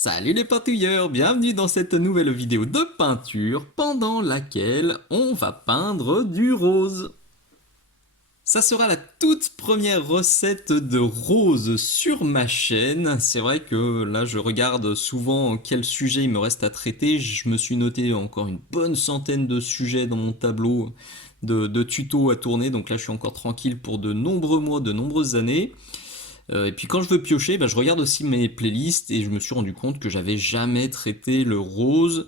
Salut les peintouilleurs, bienvenue dans cette nouvelle vidéo de peinture pendant laquelle on va peindre du rose. Ça sera la toute première recette de rose sur ma chaîne. C'est vrai que là je regarde souvent quel sujet il me reste à traiter. Je me suis noté encore une bonne centaine de sujets dans mon tableau de tutos à tourner. Donc là je suis encore tranquille pour de nombreux mois, de nombreuses années. Et puis quand je veux piocher, je regarde aussi mes playlists et je me suis rendu compte que j'avais jamais traité le rose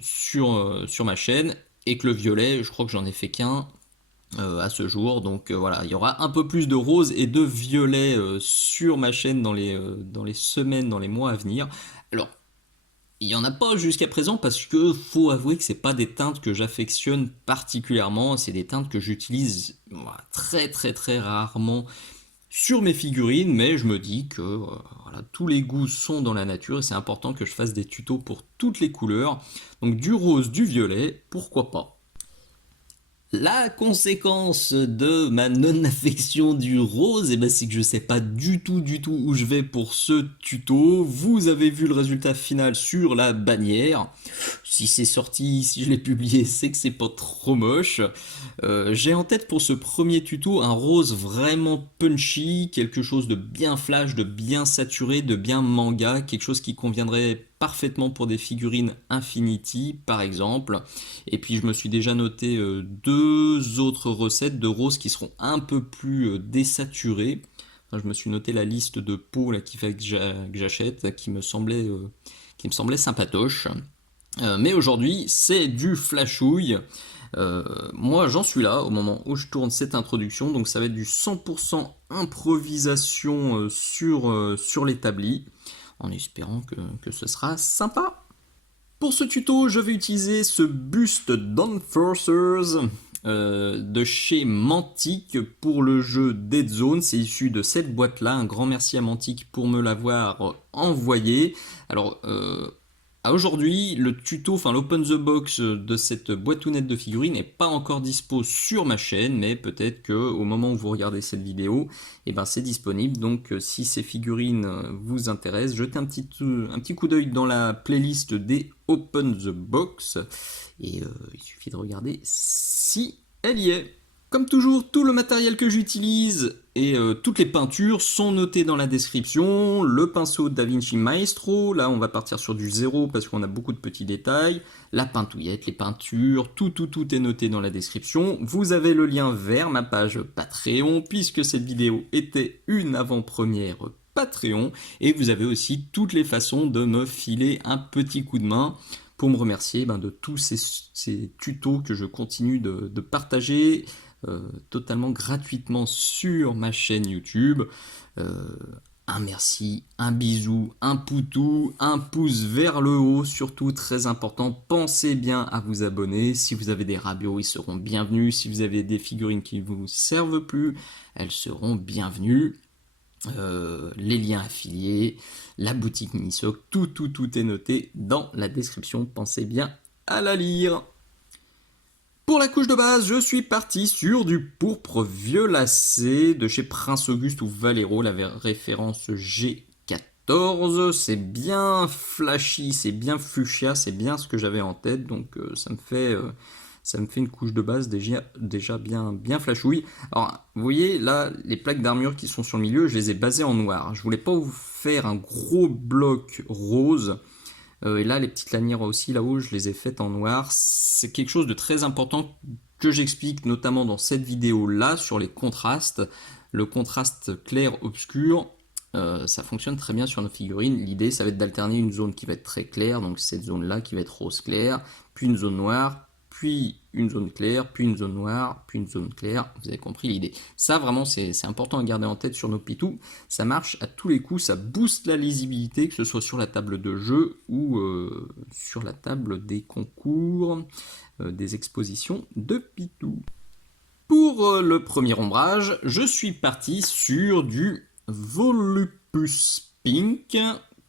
sur ma chaîne et que le violet, je crois que j'en ai fait qu'un à ce jour. Donc voilà, il y aura un peu plus de rose et de violet sur ma chaîne dans les semaines, dans les mois à venir. Alors, il n'y en a pas jusqu'à présent parce que faut avouer que c'est pas des teintes que j'affectionne particulièrement, c'est des teintes que j'utilise très très très rarement sur mes figurines, mais je me dis que voilà, tous les goûts sont dans la nature et c'est important que je fasse des tutos pour toutes les couleurs. Donc du rose, du violet, pourquoi pas. La conséquence de ma non-affection du rose, c'est que je sais pas du tout où je vais pour ce tuto. Vous avez vu le résultat final sur la bannière. Si c'est sorti, si je l'ai publié, c'est que c'est pas trop moche. J'ai en tête pour ce premier tuto un rose vraiment punchy, quelque chose de bien flash, de bien saturé, de bien manga, quelque chose qui conviendrait parfaitement pour des figurines Infinity par exemple. Et puis je me suis déjà noté deux autres recettes de rose qui seront un peu plus désaturées. Enfin, je me suis noté la liste de pots là, qu'il fallait que j'achète, qui me semblait sympatoche. Mais aujourd'hui, c'est du flashouille. Moi, j'en suis là au moment où je tourne cette introduction, donc ça va être du 100% improvisation sur l'établi, en espérant que ce sera sympa. Pour ce tuto, je vais utiliser ce buste d'Enforcers de chez Mantic pour le jeu Dead Zone. C'est issu de cette boîte-là. Un grand merci à Mantic pour me l'avoir envoyé. Alors, aujourd'hui, le tuto, enfin l'open the box de cette boîtounette de figurines n'est pas encore dispo sur ma chaîne, mais peut-être que au moment où vous regardez cette vidéo, c'est disponible. Donc si ces figurines vous intéressent, jetez un petit coup d'œil dans la playlist des open the box et il suffit de regarder si elle y est. Comme toujours, tout le matériel que j'utilise et toutes les peintures sont notées dans la description. Le pinceau DaVinci Maestro, là on va partir sur du zéro parce qu'on a beaucoup de petits détails. La peintouillette, les peintures, tout est noté dans la description. Vous avez le lien vers ma page Patreon puisque cette vidéo était une avant-première Patreon. Et vous avez aussi toutes les façons de me filer un petit coup de main pour me remercier de tous ces tutos que je continue de partager totalement gratuitement sur ma chaîne YouTube. Un merci, un bisou, un poutou, un pouce vers le haut, surtout très important, pensez bien à vous abonner. Si vous avez des rabios, ils seront bienvenus. Si vous avez des figurines qui ne vous servent plus, elles seront bienvenues. Les liens affiliés, la boutique Minisoc, tout est noté dans la description. Pensez bien à la lire. Pour la couche de base, je suis parti sur du pourpre violacé de chez Prince Auguste ou Valero, la référence G14. C'est bien flashy, c'est bien fuchsia, c'est bien ce que j'avais en tête, donc ça me fait une couche de base déjà bien flashouille. Alors, vous voyez, là, les plaques d'armure qui sont sur le milieu, je les ai basées en noir. Je voulais pas vous faire un gros bloc rose. Et là, les petites lanières aussi, là-haut, je les ai faites en noir. C'est quelque chose de très important que j'explique notamment dans cette vidéo-là sur les contrastes. Le contraste clair-obscur, ça fonctionne très bien sur nos figurines. L'idée, ça va être d'alterner une zone qui va être très claire, donc cette zone-là qui va être rose clair, puis une zone noire, puis une zone claire, puis une zone noire, puis une zone claire. Vous avez compris l'idée. Ça, vraiment, c'est important à garder en tête sur nos pitous. Ça marche à tous les coups, ça booste la lisibilité, que ce soit sur la table de jeu ou sur la table des concours, des expositions de pitous. Pour le premier ombrage, je suis parti sur du Volupus Pink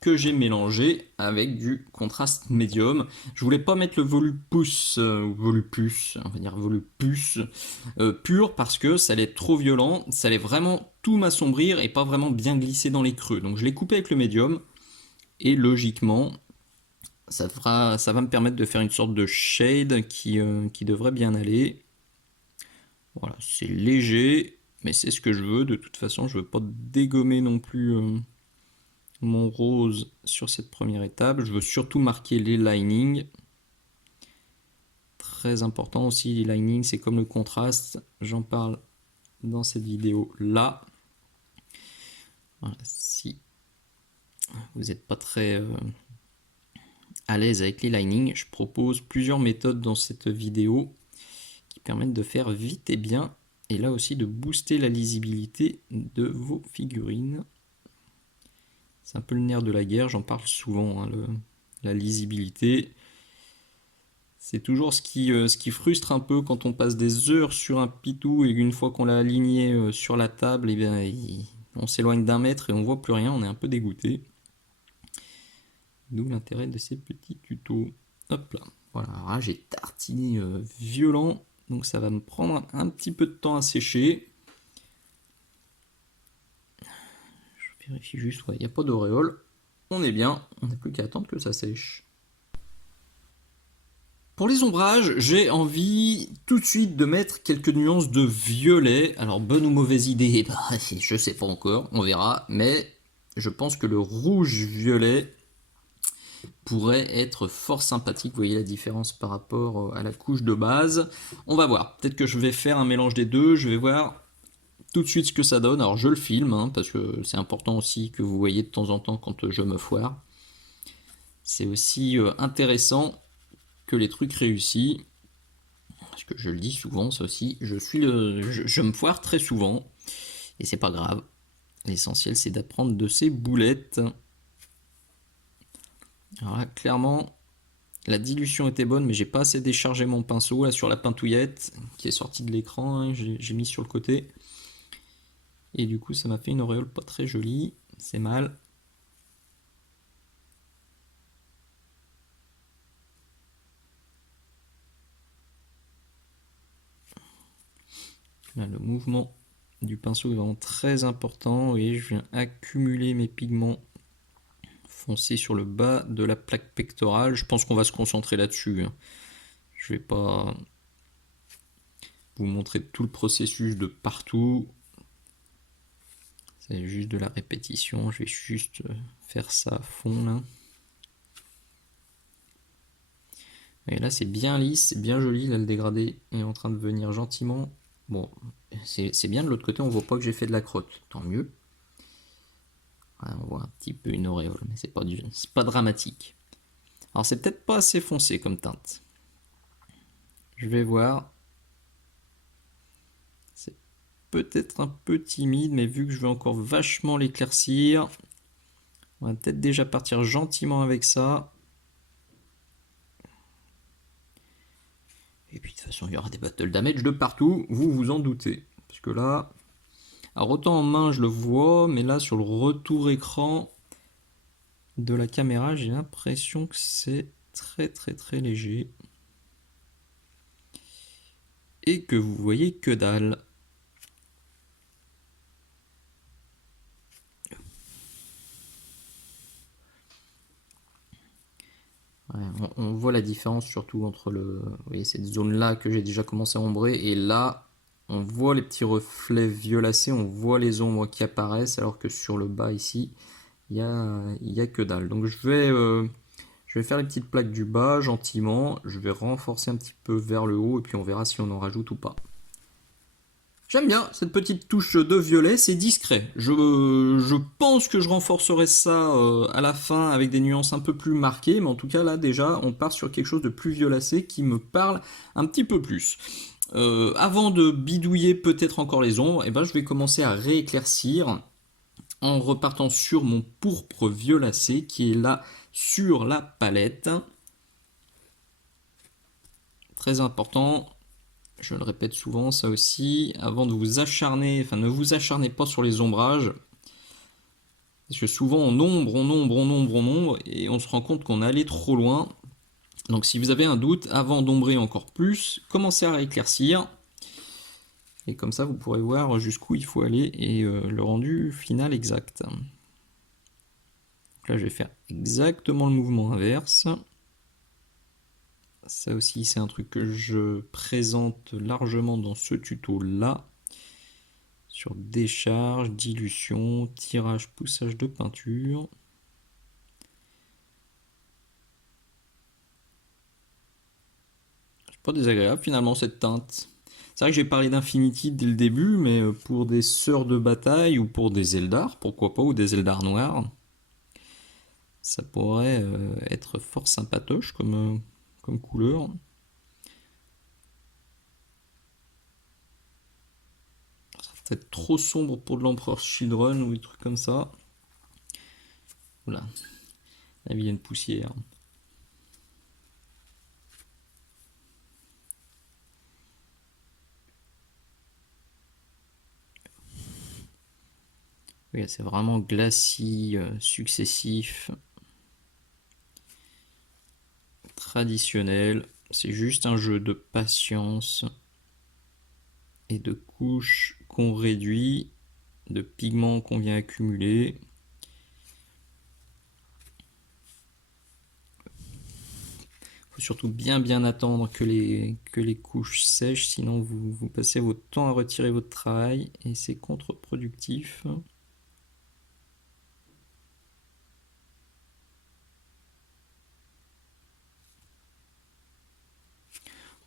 que j'ai mélangé avec du contraste médium. Je voulais pas mettre le Volupus, on va dire Volupus pur parce que ça allait être trop violent, ça allait vraiment tout m'assombrir et pas vraiment bien glisser dans les creux. Donc je l'ai coupé avec le médium. Et logiquement, ça va me permettre de faire une sorte de shade qui devrait bien aller. Voilà, c'est léger, mais c'est ce que je veux. De toute façon, je veux pas dégommer non plus mon rose sur cette première étape. Je veux surtout marquer les linings. Très important aussi, les linings, c'est comme le contraste. J'en parle dans cette vidéo là. Voilà, si vous n'êtes pas très à l'aise avec les linings, je propose plusieurs méthodes dans cette vidéo qui permettent de faire vite et bien, et là aussi de booster la lisibilité de vos figurines. C'est un peu le nerf de la guerre, j'en parle souvent, hein, la lisibilité. C'est toujours ce qui frustre un peu quand on passe des heures sur un pitou et qu'une fois qu'on l'a aligné sur la table, et bien, on s'éloigne d'un mètre et on voit plus rien, on est un peu dégoûté. D'où l'intérêt de ces petits tutos. Hop là, voilà, alors là j'ai tartiné violent, donc ça va me prendre un petit peu de temps à sécher. Je vérifie juste, ouais, il n'y a pas d'auréole. On est bien, on n'a plus qu'à attendre que ça sèche. Pour les ombrages, j'ai envie tout de suite de mettre quelques nuances de violet. Alors, bonne ou mauvaise idée, bah, je sais pas encore, on verra. Mais je pense que le rouge-violet pourrait être fort sympathique. Vous voyez la différence par rapport à la couche de base. On va voir. Peut-être que je vais faire un mélange des deux. Je vais voir tout de suite ce que ça donne. Alors, je le filme, hein, parce que c'est important aussi que vous voyez de temps en temps quand je me foire. C'est aussi intéressant que les trucs réussis. Parce que je le dis souvent, ça aussi, je me foire très souvent, et c'est pas grave. L'essentiel, c'est d'apprendre de ces boulettes. Alors là, clairement, la dilution était bonne, mais j'ai pas assez déchargé mon pinceau là sur la pintouillette qui est sortie de l'écran, hein, j'ai mis sur le côté. Et du coup, ça m'a fait une auréole pas très jolie, c'est mal. Là, le mouvement du pinceau est vraiment très important. Et je viens accumuler mes pigments foncés sur le bas de la plaque pectorale. Je pense qu'on va se concentrer là-dessus. Je vais pas vous montrer tout le processus de partout. C'est juste de la répétition. Je vais juste faire ça à fond là. Et là c'est bien lisse, c'est bien joli. Là le dégradé est en train de venir gentiment. Bon, c'est bien de l'autre côté, on voit pas que j'ai fait de la crotte. Tant mieux. Voilà, on voit un petit peu une auréole, mais c'est pas dramatique. Alors c'est peut-être pas assez foncé comme teinte. Je vais voir. C'est peut-être un peu timide, mais vu que je vais encore vachement l'éclaircir, on va peut-être déjà partir gentiment avec ça. Et puis de toute façon, il y aura des battle damage de partout, vous vous en doutez. Parce que là, alors autant en main je le vois, mais là sur le retour écran de la caméra, j'ai l'impression que c'est très très très léger. Et que vous voyez que dalle. Ouais, on voit la différence surtout entre vous voyez, cette zone là que j'ai déjà commencé à ombrer, et là on voit les petits reflets violacés, on voit les ombres qui apparaissent, alors que sur le bas ici il y a que dalle. Donc je vais faire les petites plaques du bas gentiment, je vais renforcer un petit peu vers le haut et puis on verra si on en rajoute ou pas. J'aime bien cette petite touche de violet, c'est discret. Je pense que je renforcerai ça à la fin avec des nuances un peu plus marquées, mais en tout cas là déjà on part sur quelque chose de plus violacé qui me parle un petit peu plus. Avant de bidouiller peut-être encore les ombres, je vais commencer à rééclaircir en repartant sur mon pourpre violacé qui est là sur la palette. Très important. Je le répète souvent, ça aussi, avant de vous acharner, enfin ne vous acharnez pas sur les ombrages, parce que souvent on ombre, et on se rend compte qu'on est allé trop loin. Donc si vous avez un doute, avant d'ombrer encore plus, commencez à éclaircir, et comme ça vous pourrez voir jusqu'où il faut aller, et le rendu final exact. Là, je vais faire exactement le mouvement inverse. Ça aussi, c'est un truc que je présente largement dans ce tuto-là. Sur décharge, dilution, tirage, poussage de peinture. C'est pas désagréable finalement cette teinte. C'est vrai que j'ai parlé d'Infinity dès le début, mais pour des sœurs de bataille ou pour des Eldar, pourquoi pas, ou des Eldar noirs, ça pourrait être fort sympatoche comme couleur. Ça va peut-être trop sombre pour de l'Empereur Children ou des trucs comme ça. Voilà, la vilaine poussière. Oui, c'est vraiment glacis, successif, traditionnel. C'est juste un jeu de patience et de couches qu'on réduit, de pigments qu'on vient accumuler. Faut surtout bien attendre que les couches sèchent, sinon vous passez votre temps à retirer votre travail et c'est contre-productif.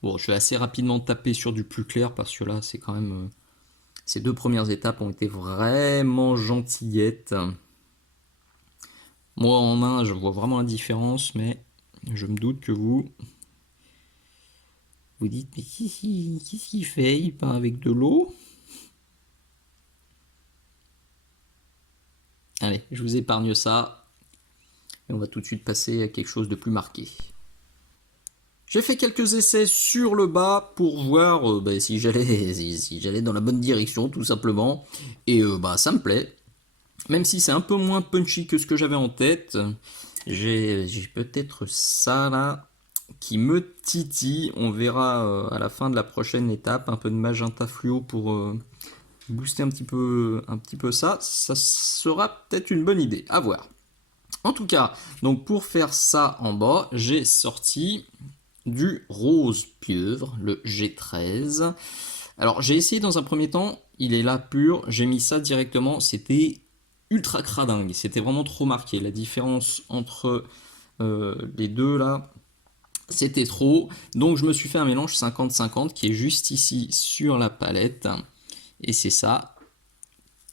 Bon, je vais assez rapidement taper sur du plus clair parce que là, c'est quand même. Ces deux premières étapes ont été vraiment gentillettes. Moi, en main, je vois vraiment la différence, mais je me doute que vous dites, mais qu'est-ce qu'il fait? Il peint avec de l'eau? Allez, je vous épargne ça. Et on va tout de suite passer à quelque chose de plus marqué. J'ai fait quelques essais sur le bas pour voir si j'allais si j'allais dans la bonne direction, tout simplement. Et ça me plaît. Même si c'est un peu moins punchy que ce que j'avais en tête. J'ai peut-être ça là qui me titille. On verra à la fin de la prochaine étape. Un peu de magenta fluo pour booster un petit peu ça. Ça sera peut-être une bonne idée. À voir. En tout cas, donc pour faire ça en bas, j'ai sorti du rose pieuvre, le G13. Alors j'ai essayé dans un premier temps, il est là pur, j'ai mis ça directement, c'était ultra cradingue, c'était vraiment trop marqué. La différence entre les deux là, c'était trop. Donc je me suis fait un mélange 50-50 qui est juste ici sur la palette. Et c'est ça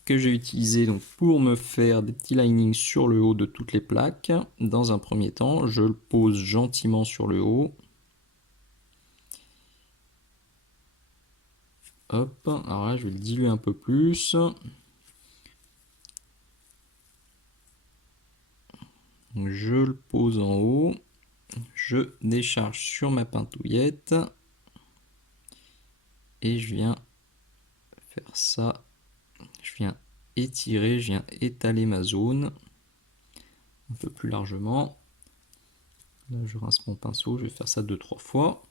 que j'ai utilisé donc pour me faire des petits linings sur le haut de toutes les plaques. Dans un premier temps, je le pose gentiment sur le haut. Hop, alors là je vais le diluer un peu plus. Donc, je le pose en haut. Je décharge sur ma pintouillette. Et je viens faire ça. Je viens étirer, je viens étaler ma zone un peu plus largement. Là je rince mon pinceau, je vais faire ça 2-3 fois.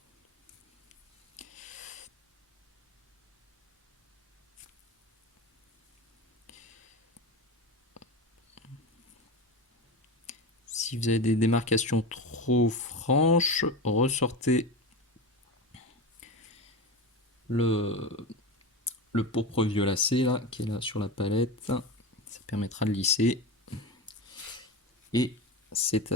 Si vous avez des démarcations trop franches, ressortez le pourpre violacé là, qui est là sur la palette. Ça permettra de lisser. Et c'est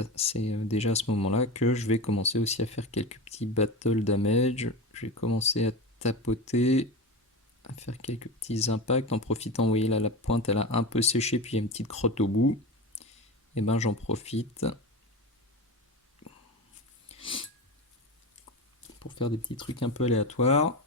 déjà à ce moment-là que je vais commencer aussi à faire quelques petits battle damage. Je vais commencer à tapoter, à faire quelques petits impacts en profitant. Vous voyez là, la pointe elle a un peu séché, puis il y a une petite crotte au bout. Et ben j'en profite pour faire des petits trucs un peu aléatoires.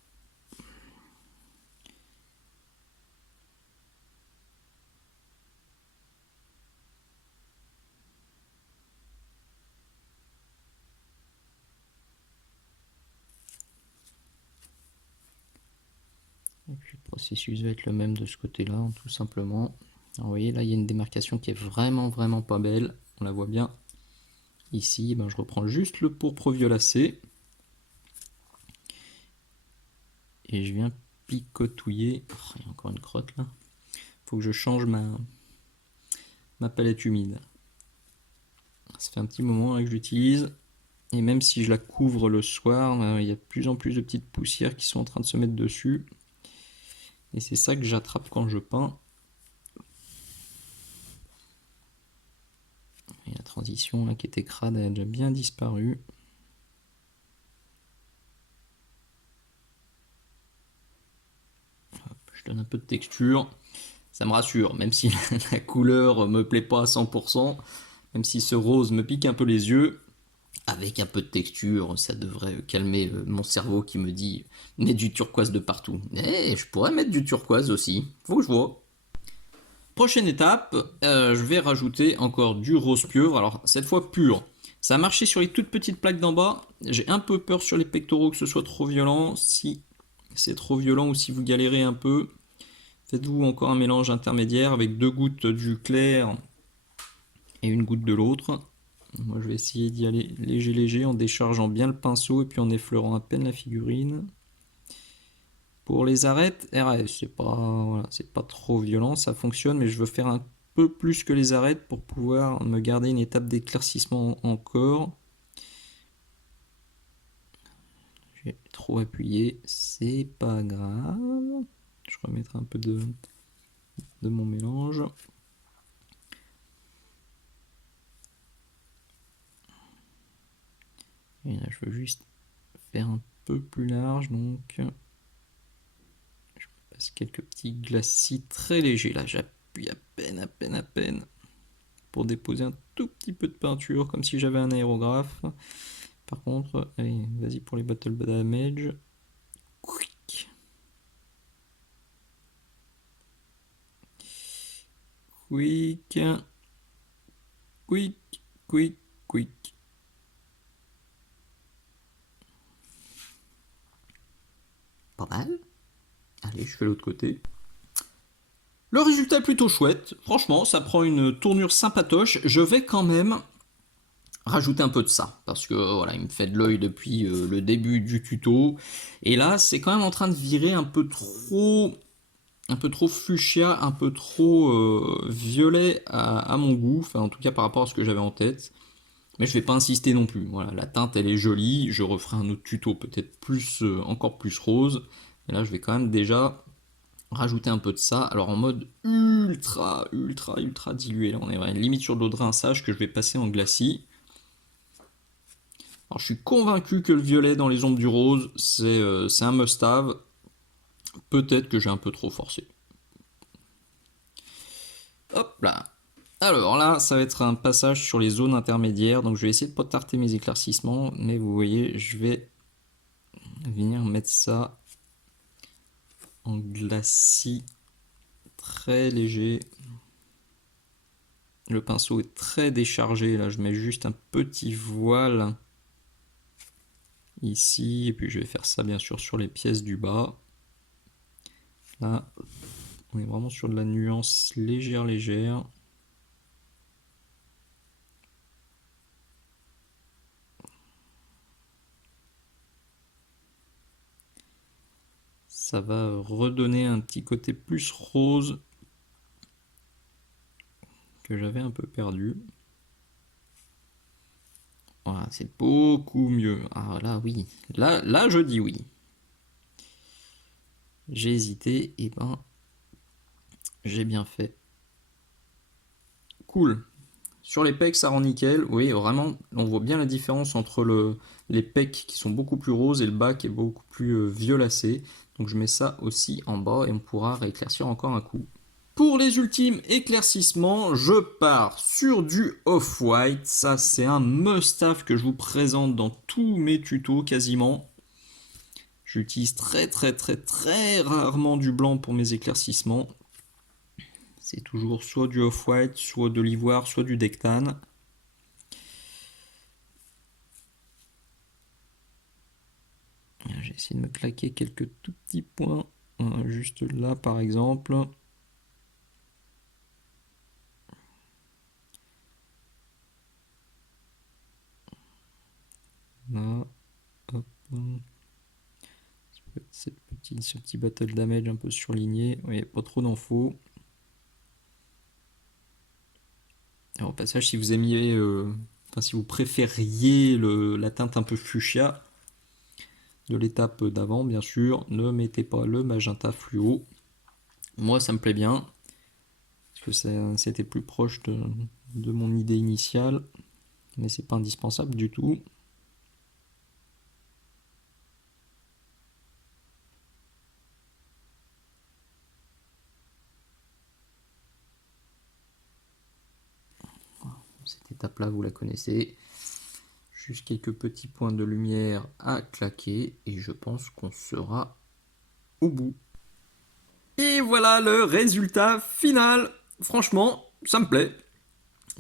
Et puis le processus va être le même de ce côté-là, hein, tout simplement. Alors, vous voyez là, il y a une démarcation qui est vraiment pas belle. On la voit bien. Ici, ben, je reprends juste le pourpre violacé. Et je viens picotouiller. Oh, il y a encore une crotte là. Faut que je change ma palette humide. Ça fait un petit moment que je l'utilise. Et même si je la couvre le soir, il y a de plus en plus de petites poussières qui sont en train de se mettre dessus. Et c'est ça que j'attrape quand je peins. Et la transition là, qui était crade, elle a déjà bien disparu. Hop, je donne un peu de texture. Ça me rassure, même si la couleur me plaît pas à 100%, même si ce rose me pique un peu les yeux, avec un peu de texture, ça devrait calmer mon cerveau qui me dit mets du turquoise de partout. Eh, je pourrais mettre du turquoise aussi, faut que je vois. Prochaine étape, je vais rajouter encore du rose pieuvre, alors cette fois pur. Ça a marché sur les toutes petites plaques d'en bas, j'ai un peu peur sur les pectoraux que ce soit trop violent. Si c'est trop violent ou si vous galérez un peu, faites-vous encore un mélange intermédiaire avec 2 gouttes du clair et une goutte de l'autre. Moi je vais essayer d'y aller léger léger en déchargeant bien le pinceau et puis en effleurant à peine la figurine. Pour les arêtes, RS, c'est pas trop violent, ça fonctionne, mais je veux faire un peu plus que les arêtes pour pouvoir me garder une étape d'éclaircissement encore. J'ai trop appuyé, c'est pas grave. Je remettrai un peu de mon mélange. Et là, je veux juste faire un peu plus large, donc je passe quelques petits glacis très légers. Là, j'appuie à peine, à peine, à peine pour déposer un tout petit peu de peinture, comme si j'avais un aérographe. Par contre, allez, vas-y pour les Battle Damage. Quick. Quick. Quick. Quick. Quick. Pas mal. Allez, je fais l'autre côté. Le résultat est plutôt chouette. Franchement, ça prend une tournure sympatoche. Je vais quand même rajouter un peu de ça parce que voilà, il me fait de l'œil depuis le début du tuto. Et là, c'est quand même en train de virer un peu trop fuchsia, un peu trop violet à mon goût, enfin en tout cas par rapport à ce que j'avais en tête. Mais je vais pas insister non plus. Voilà, la teinte elle est jolie, je referai un autre tuto peut-être plus, encore plus rose. Et là je vais quand même déjà rajouter un peu de ça. Alors en mode ultra, ultra, ultra dilué. Là on est vraiment limite sur de l'eau de rinçage que je vais passer en glacis. Alors je suis convaincu que le violet dans les ombres du rose, c'est un must-have. Peut-être que j'ai un peu trop forcé. Hop là. Alors là, ça va être un passage sur les zones intermédiaires. Donc je vais essayer de pas tarter mes éclaircissements. Mais vous voyez, je vais venir mettre ça en glacis très léger. Le pinceau est très déchargé. Là, je mets juste un petit voile ici. Et puis je vais faire ça bien sûr sur les pièces du bas. Là, on est vraiment sur de la nuance légère, légère. Ça va redonner un petit côté plus rose que j'avais un peu perdu. Voilà, c'est beaucoup mieux. Ah là oui, là je dis oui. J'ai hésité, et ben j'ai bien fait. Cool. Sur les pecs, ça rend nickel. Oui, vraiment, on voit bien la différence entre les pecs qui sont beaucoup plus roses et le bas qui est beaucoup plus violacé. Donc je mets ça aussi en bas et on pourra rééclaircir encore un coup. Pour les ultimes éclaircissements, je pars sur du off-white. Ça, c'est un must-have que je vous présente dans tous mes tutos quasiment. J'utilise très très très très rarement du blanc pour mes éclaircissements. C'est toujours soit du off-white, soit de l'ivoire, soit du dectane. J'ai essayé de me claquer quelques tout petits points, juste là par exemple. Là, hop. Ce petit battle damage un peu surligné. Oui, pas trop d'infos. Alors, au passage, si vous aimiez enfin si vous préfériez la teinte un peu fuchsia de l'étape d'avant, bien sûr, ne mettez pas le magenta fluo. Moi, ça me plaît bien, parce que c'était plus proche de mon idée initiale, mais c'est pas indispensable du tout. Cette étape-là, vous la connaissez. Juste quelques petits points de lumière à claquer, et je pense qu'on sera au bout. Et voilà le résultat final. Franchement, ça me plaît.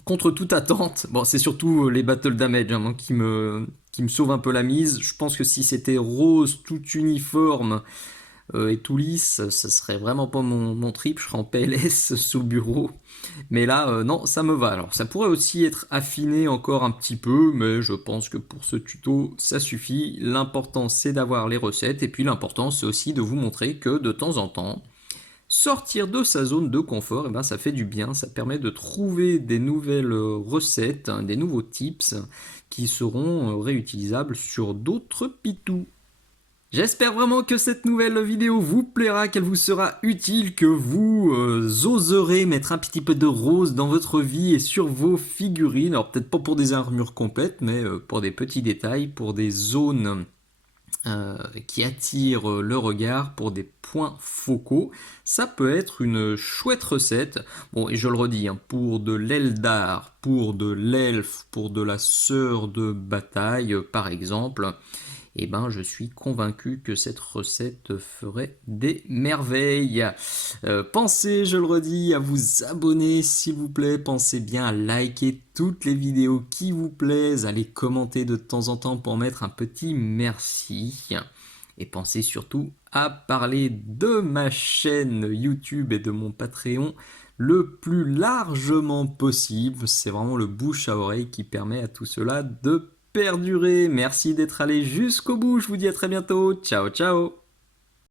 Contre toute attente. Bon, c'est surtout les battle damage hein, qui me sauvent un peu la mise. Je pense que si c'était rose, tout uniforme et tout lisse, ça serait vraiment pas mon trip. Je serais en PLS sous le bureau. Mais là, non, ça me va. Alors, ça pourrait aussi être affiné encore un petit peu, mais je pense que pour ce tuto, ça suffit. L'important, c'est d'avoir les recettes. Et puis l'important, c'est aussi de vous montrer que de temps en temps, sortir de sa zone de confort, et ben ça fait du bien, ça permet de trouver des nouvelles recettes, hein, des nouveaux tips qui seront réutilisables sur d'autres pitous. J'espère vraiment que cette nouvelle vidéo vous plaira, qu'elle vous sera utile, que vous oserez mettre un petit peu de rose dans votre vie et sur vos figurines. Alors peut-être pas pour des armures complètes, mais pour des petits détails, pour des zones qui attire le regard pour des points focaux, ça peut être une chouette recette. Bon, et je le redis, hein, pour de l'Eldar, pour de l'elfe, pour de la sœur de bataille, par exemple, eh ben, je suis convaincu que cette recette ferait des merveilles. Pensez, je le redis, à vous abonner s'il vous plaît. Pensez bien à liker toutes les vidéos qui vous plaisent, à les commenter de temps en temps pour mettre un petit merci. Et pensez surtout à parler de ma chaîne YouTube et de mon Patreon le plus largement possible. C'est vraiment le bouche à oreille qui permet à tout cela de perdurer. Merci d'être allé jusqu'au bout. Je vous dis à très bientôt. Ciao, ciao.